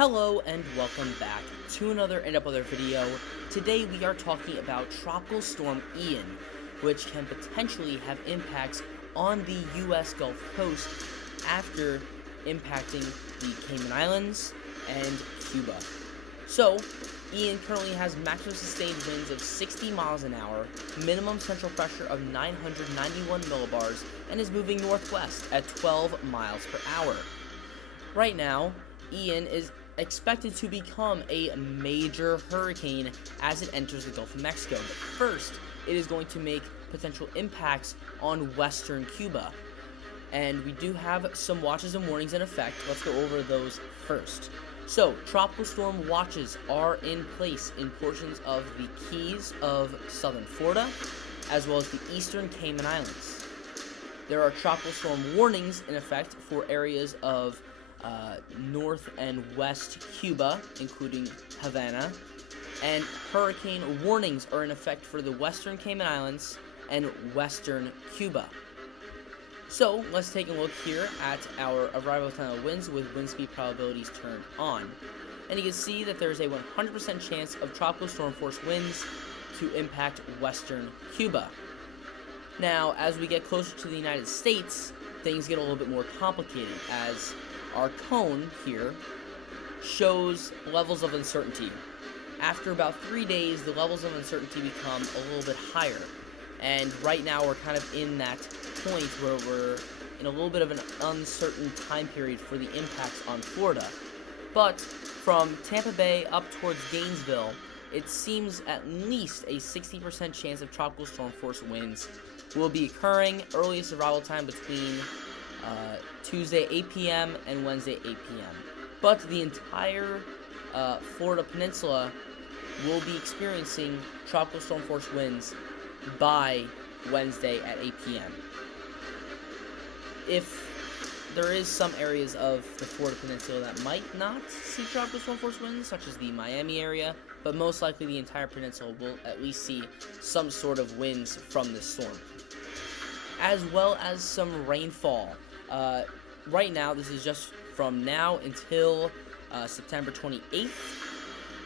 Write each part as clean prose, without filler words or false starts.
Hello and welcome back to another other video. Today we are talking about Tropical Storm Ian, which can potentially have impacts on the US Gulf Coast after impacting the Cayman Islands and Cuba. So, Ian currently has maximum sustained winds of 60 miles an hour, minimum central pressure of 991 millibars, and is moving northwest at 12 miles per hour. Right now, Ian is expected to become a major hurricane as it enters the Gulf of Mexico. But first, it is going to make potential impacts on western Cuba. And we do have some watches and warnings in effect. Let's go over those first. So, tropical storm watches are in place in portions of the Keys of southern Florida, as well as the eastern Cayman Islands. There are tropical storm warnings in effect for areas of north and west Cuba, including Havana, and hurricane warnings are in effect for the western Cayman Islands and western Cuba. So let's take a look here at our arrival time of winds with wind speed probabilities turned on. And you can see that there's a 100% chance of tropical storm force winds to impact western Cuba. Now, as we get closer to the United States, things get a little bit more complicated, as our cone here shows levels of uncertainty. After about 3 days, the levels of uncertainty become a little bit higher. And right now we're kind of in that point where we're in a little bit of an uncertain time period for the impacts on Florida. But from Tampa Bay up towards Gainesville, it seems at least a 60% chance of tropical storm force winds will be occurring. Earliest arrival time between Tuesday 8 p.m. and Wednesday 8 p.m. But the entire Florida Peninsula will be experiencing tropical storm force winds by Wednesday at 8 p.m. If there is some areas of the Florida Peninsula that might not see tropical storm force winds, such as the Miami area, but most likely the entire peninsula will at least see some sort of winds from this storm, as well as some rainfall. Right now, this is just from now until September 28th,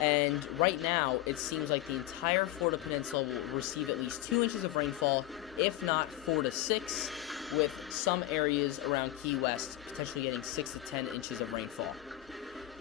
and right now, it seems like the entire Florida Peninsula will receive at least 2 inches of rainfall, if not 4 to 6, with some areas around Key West potentially getting 6 to 10 inches of rainfall,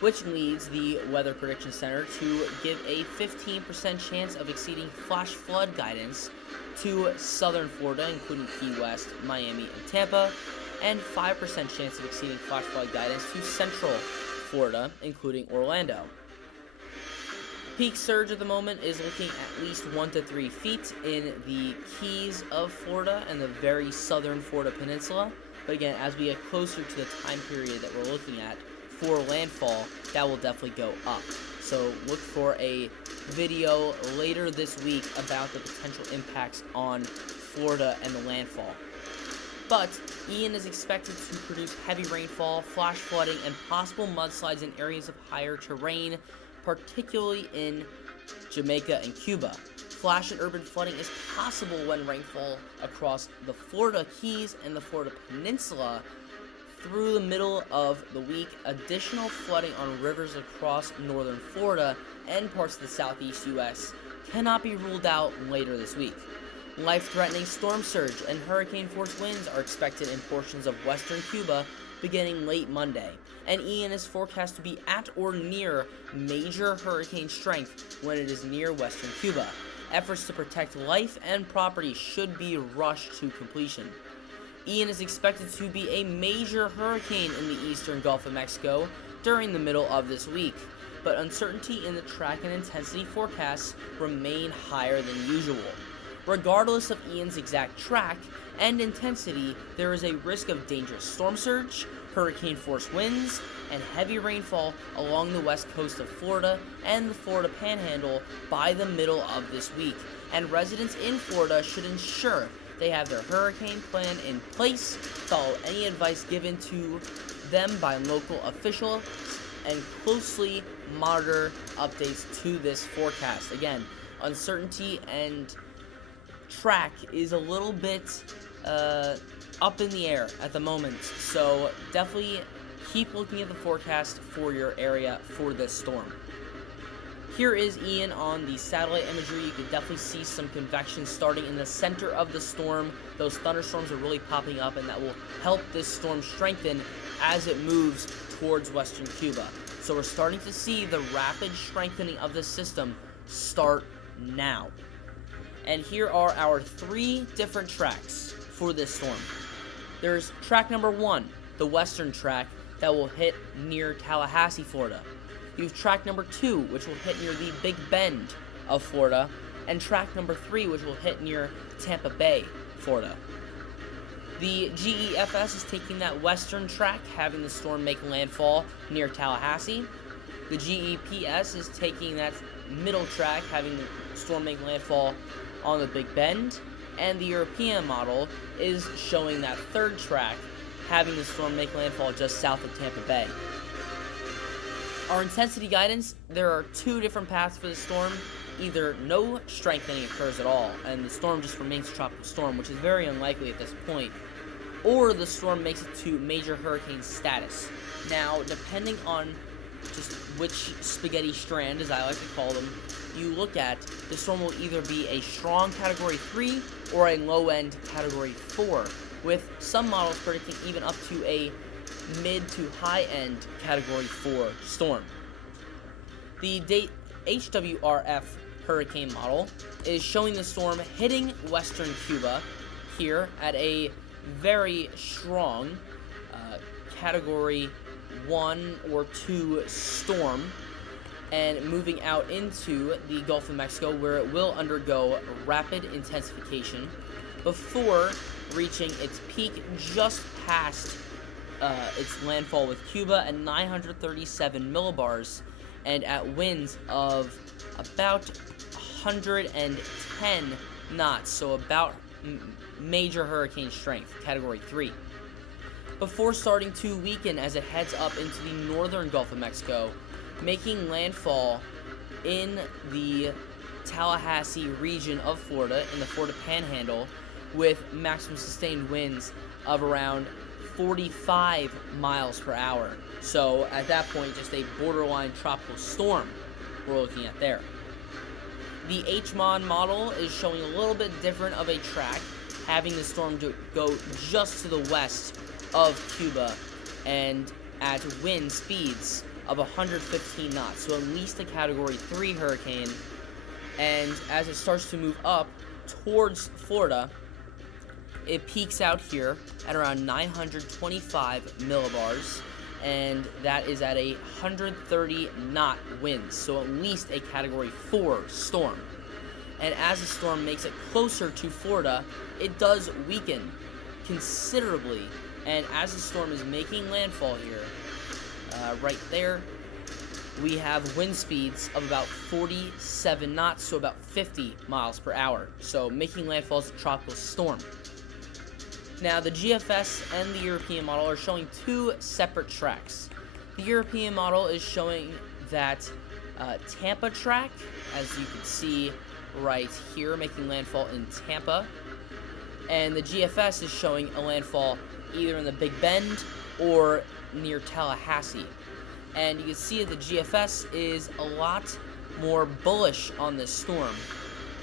which leads the Weather Prediction Center to give a 15% chance of exceeding flash flood guidance to southern Florida, including Key West, Miami, and Tampa, and 5% chance of exceeding flash flood guidance to central Florida, including Orlando. Peak surge at the moment is looking at least 1 to 3 feet in the Keys of Florida and the very southern Florida Peninsula. But again, as we get closer to the time period that we're looking at for landfall, that will definitely go up. So look for a video later this week about the potential impacts on Florida and the landfall. But Ian is expected to produce heavy rainfall, flash flooding, and possible mudslides in areas of higher terrain, particularly in Jamaica and Cuba. Flash and urban flooding is possible when rainfall across the Florida Keys and the Florida Peninsula through the middle of the week. Additional flooding on rivers across northern Florida and parts of the southeast U.S. cannot be ruled out later this week. Life-threatening storm surge and hurricane-force winds are expected in portions of western Cuba beginning late Monday, and Ian is forecast to be at or near major hurricane strength when it is near western Cuba. Efforts to protect life and property should be rushed to completion. Ian is expected to be a major hurricane in the eastern Gulf of Mexico during the middle of this week, but uncertainty in the track and intensity forecasts remain higher than usual. Regardless of Ian's exact track and intensity, there is a risk of dangerous storm surge, hurricane-force winds, and heavy rainfall along the west coast of Florida and the Florida Panhandle by the middle of this week, and residents in Florida should ensure they have their hurricane plan in place, follow any advice given to them by local officials, and closely monitor updates to this forecast. Again, uncertainty and track is a little bit up in the air at the moment, so definitely keep looking at the forecast for your area for this storm. Here is Ian on the satellite imagery. You can definitely see some convection starting in the center of the storm. Those thunderstorms are really popping up, and that will help this storm strengthen as it moves towards western Cuba. So we're starting to see the rapid strengthening of this system start now. And here are our 3 different tracks for this storm. There's track number 1, the western track, that will hit near Tallahassee, Florida. You have track number 2, which will hit near the Big Bend of Florida, and track number 3, which will hit near Tampa Bay, Florida. The GEFS is taking that western track, having the storm make landfall near Tallahassee. The GEPS is taking that middle track, having the storm make landfall on the Big Bend. And the European model is showing that third track, having the storm make landfall just south of Tampa Bay. Our intensity guidance, there are 2 different paths for the storm. Either no strengthening occurs at all, and the storm just remains a tropical storm, which is very unlikely at this point, or the storm makes it to major hurricane status. Now, depending on just which spaghetti strand, as I like to call them, you look at, the storm will either be a strong Category 3 or a low-end Category 4, with some models predicting even up to a mid to high-end Category 4 storm. The HWRF hurricane model is showing the storm hitting western Cuba here at a very strong Category 1 or 2 storm, and moving out into the Gulf of Mexico, where it will undergo rapid intensification before reaching its peak just past its landfall with Cuba at 937 millibars and at winds of about 110 knots, so about major hurricane strength, Category 3. Before starting to weaken as it heads up into the northern Gulf of Mexico, making landfall in the Tallahassee region of Florida, in the Florida Panhandle, with maximum sustained winds of around 45 miles per hour. So at that point, just a borderline tropical storm we're looking at there. The HMON model is showing a little bit different of a track, having the storm go just to the west of Cuba and at wind speeds of 115 knots, so at least a Category 3 hurricane. And as it starts to move up towards Florida, it peaks out here at around 925 millibars, and that is at a 130 knot winds, so at least a Category 4 storm. And as the storm makes it closer to Florida, it does weaken considerably, and as the storm is making landfall here, right there, we have wind speeds of about 47 knots, so about 50 miles per hour, so making landfall as a tropical storm. Now, the GFS and the European model are showing 2 separate tracks. The European model is showing that Tampa track, as you can see right here, making landfall in Tampa. And the GFS is showing a landfall either in the Big Bend or near Tallahassee. And you can see that the GFS is a lot more bullish on this storm,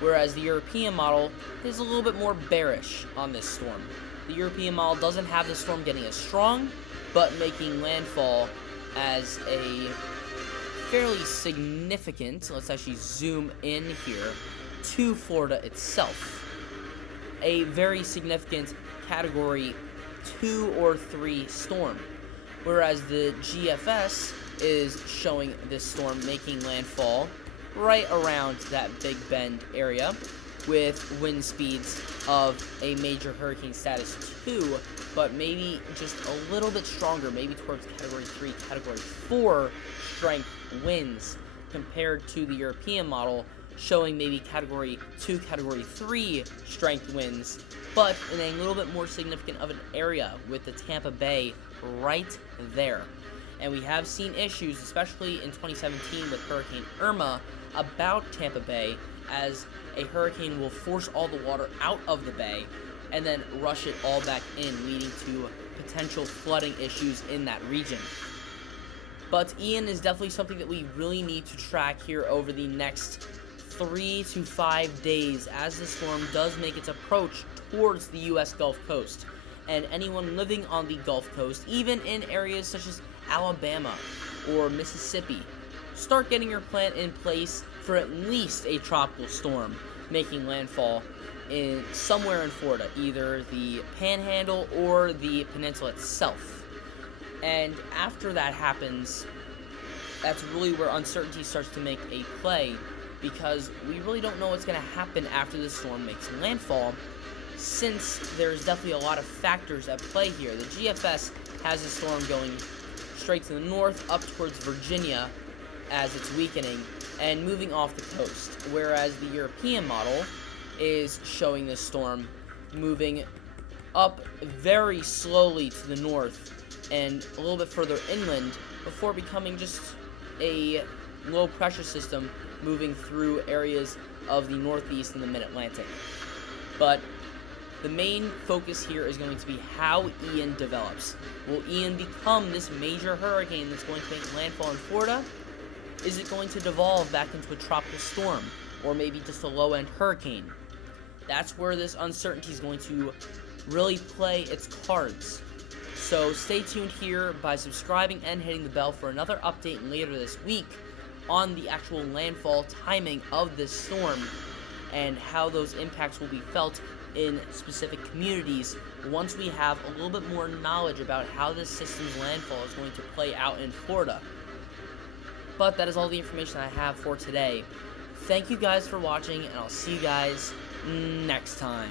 whereas the European model is a little bit more bearish on this storm. The European model doesn't have the storm getting as strong, but making landfall as a fairly significant, let's actually zoom in here, to Florida itself. A very significant Category 2 or 3 storm. Whereas the GFS is showing this storm making landfall right around that Big Bend area, with wind speeds of a major hurricane status 2, but maybe just a little bit stronger, maybe towards Category 3, Category 4 strength winds, compared to the European model, showing maybe Category 2, Category 3 strength winds, but in a little bit more significant of an area, with the Tampa Bay right there. And we have seen issues, especially in 2017 with Hurricane Irma, about Tampa Bay, as a hurricane will force all the water out of the bay and then rush it all back in, leading to potential flooding issues in that region. But Ian is definitely something that we really need to track here over the next 3 to 5 days as the storm does make its approach towards the U.S. Gulf Coast. And anyone living on the Gulf Coast, even in areas such as Alabama or Mississippi, start getting your plan in place for at least a tropical storm making landfall in somewhere in Florida, either the Panhandle or the peninsula itself. And after that happens, that's really where uncertainty starts to make a play, because we really don't know what's going to happen after the storm makes landfall, since there's definitely a lot of factors at play here. The GFS has the storm going straight to the north up towards Virginia as it's weakening and moving off the coast, whereas the European model is showing this storm moving up very slowly to the north and a little bit further inland before becoming just a low pressure system moving through areas of the northeast and the mid-Atlantic. But the main focus here is going to be how Ian develops. Will Ian become this major hurricane that's going to make landfall in Florida? Is it going to devolve back into a tropical storm, or maybe just a low-end hurricane? That's where this uncertainty is going to really play its cards. So stay tuned here by subscribing and hitting the bell for another update later this week on the actual landfall timing of this storm and how those impacts will be felt in specific communities once we have a little bit more knowledge about how this system's landfall is going to play out in Florida. But that is all the information I have for today. Thank you guys for watching, and I'll see you guys next time.